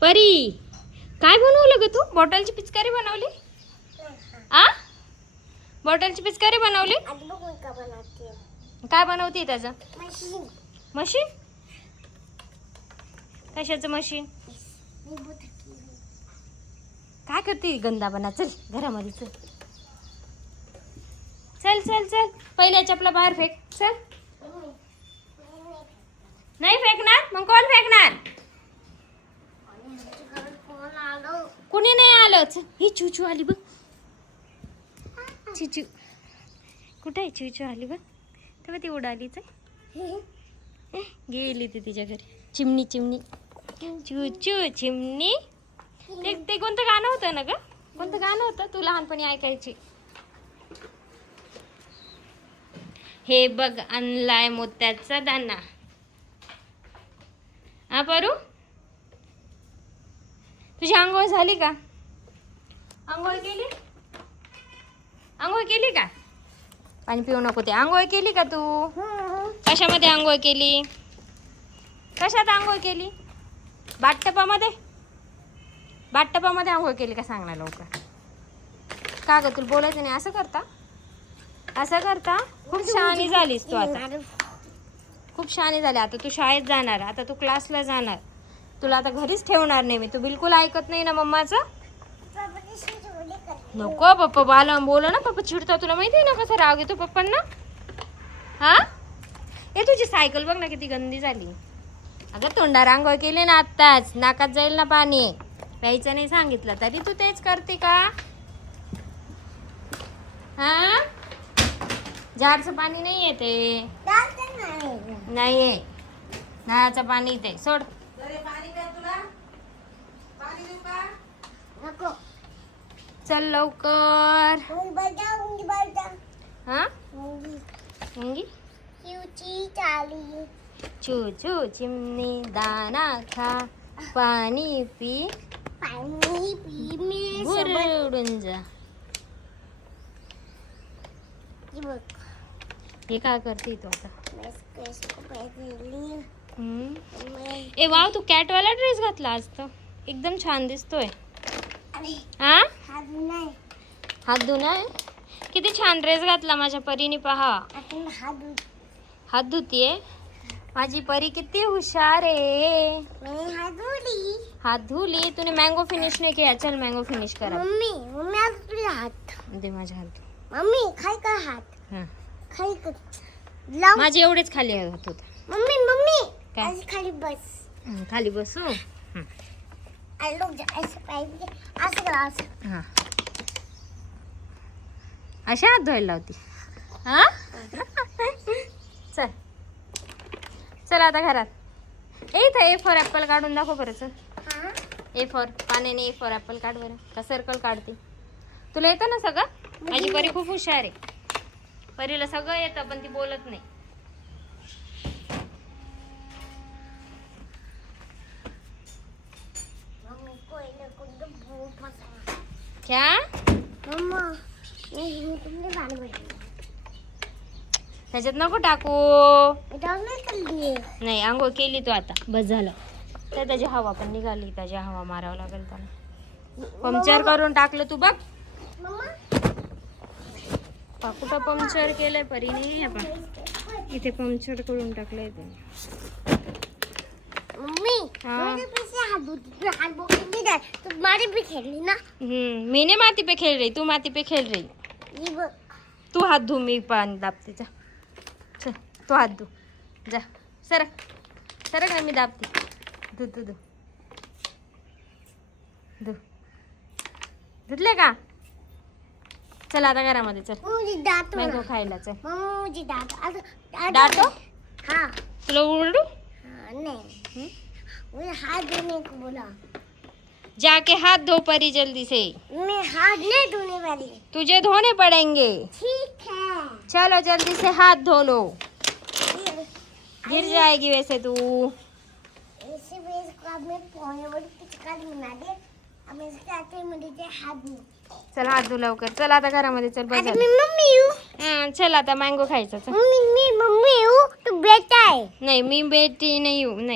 परी काय बनवलं ग तू? बॉटलची पिचकारी बनवली? आ बॉटलची पिचकारी बनवली? काय बनवते त्याचं? मशीन? कशाचं मशीन? काय करते? गंदा बना. चल घरामध्ये चल. चल चल चल पहिल्या चपला बाहेर फेक. चल. नाही फेकणार? मग कोण फेकणार? कुणी नाही आलं. ही चुचू आली बघ. चिचू कुठे आहे? चुचू आली बघ. तेव्हा ती उडालीच गेली ती तिच्या घरी. चिमणी चिमणी चुचू चिमणी. ते कोणतं गाणं होतं ना ग? कोणतं गाणं होतं तू लहानपणी ऐकायची? हे बघ आणलाय मोत्याचा दाना. हा परू तुझी आंघोळ झाली का? आंघोळ केली? आंघोळ केली का? पाणी पिऊ नको ते. आंघोळ केली का तू? कशामध्ये आंघोळ केली? कशात आंघोळ केली? बाथटबामध्ये? बाथटबामध्ये आंघोळ केली का? सांग ना लवकर. का ग तुला बोलायचं नाही? असं करता? असं करता? खूप शहाणी झालीस तू आता. खूप शहाणी झाली. आता तू शाळेत जाणार, आता तू क्लासला जाणार. तुला आता घरीच ठेवणार नाही मी. तू बिलकुल ऐकत नाही ना मम्माचं? नको पप्पा बाला बोला ना. पप्पा चिडता. तुला माहिती आहे ना कसा राग येतो पप्पांना? हा हे तुझी सायकल बघ ना किती गंदी झाली. अगं तोंडावर आंघोळ केली ना आत्ताच. नाकात जाईल ना पाणी. प्यायचं नाही सांगितलं तरी तू तेच करते का? हा झाडचं पाणी नाही येते. नाही नळाचं पाणी येते. सोड. चल लवकर. हा मुंगी चू चू चिमणी दाना खा पाणी पी उडून जा. हे काय करते तू आता? ए वाव तू कॅटवाला ड्रेस घातला आज तर एकदम छान दिसतोय. हा हात धुणार? किती छान ड्रेस घातला माझ्या परीने. पहा हात धुतीये. माझी परी किती हुशार आहे. हात धुली. तूने मँगो फिनिश नाही किया. चल मँगो फिनिश करा. दे माझ्या हात. मम्मी खाई का हात? हा खाई का? माझे एवढेच खाली हात होते. मम्मी मम्मी काय? ऐसे खाली बस. खाली बसू. लोग ऐसे पाहिजे असं करा असं. हा अशा हात धुवायला लावती. हा चल चल आता घरात. इथं ए फॉर ॲपल काढून दाखव बरं. चल हा ए फॉर पाण्याने ए फॉर ॲपल काढ बरं. का सर्कल काढते? तुला येतं ना सगळं? माझी परी खूप हुशार आहे. परीला सगळं येतं पण ती बोलत नाही. मम्मी कोयले कोणतं भूत फसा. क्या मम्मा मी तुमने पाणी भरलं. त्याच्यात नको टाकू. नाही केली. नाही आंघोळ केली तू आता बस झालं. तर त्याची हवा पण निघाली. त्याची हवा मारावं लागेल त्याला. पंक्चर करून टाकलं तू बघ. मम्मा कुठं पंक्चर केलंय परीने? आपण इथे पंक्चर करून टाकलंय ते. मम्मी हाँ। मेरे पीछे हाथ बोलती है तो मारी भी खेली ना. मैंने माती पे खेल रही. तू माती पे खेल रही. ये बघ. तू हात धु. मी पाणी दाबते. जा चल तू हात धु. जा सरक सरक मी दाबते. धु धु धु धु धुतले का? चल आता घरामध्ये चल. मुझे डांटो मँगो ना. खायला चल. मम्मा मुझे डांटो. डाटो? हाँ तुला उरडू? हाँ नहीं मुझे हाथ धोने को बोला. जाके हाथ धो परी जल्दी से. मैं हाथ नहीं धोने वाली. तुझे धोने पड़ेंगे. ठीक है. चलो जल्दी से हाथ धो लो. ये- गिर जाएगी वैसे तू. ऐसे वेज को अब मैं पोने वाली पिचकारी बना दे. अब मैं इसके आते मुझे जे हाथ धो. चल हात धु लवकर. चल आता घरामध्ये चल. अरे बस मैं मम्मी हूँ. चल आता मँगो खायचा. चल. मम्मी मैं मम्मी हूँ तो बेटा है. नाही मी बेटी नाही.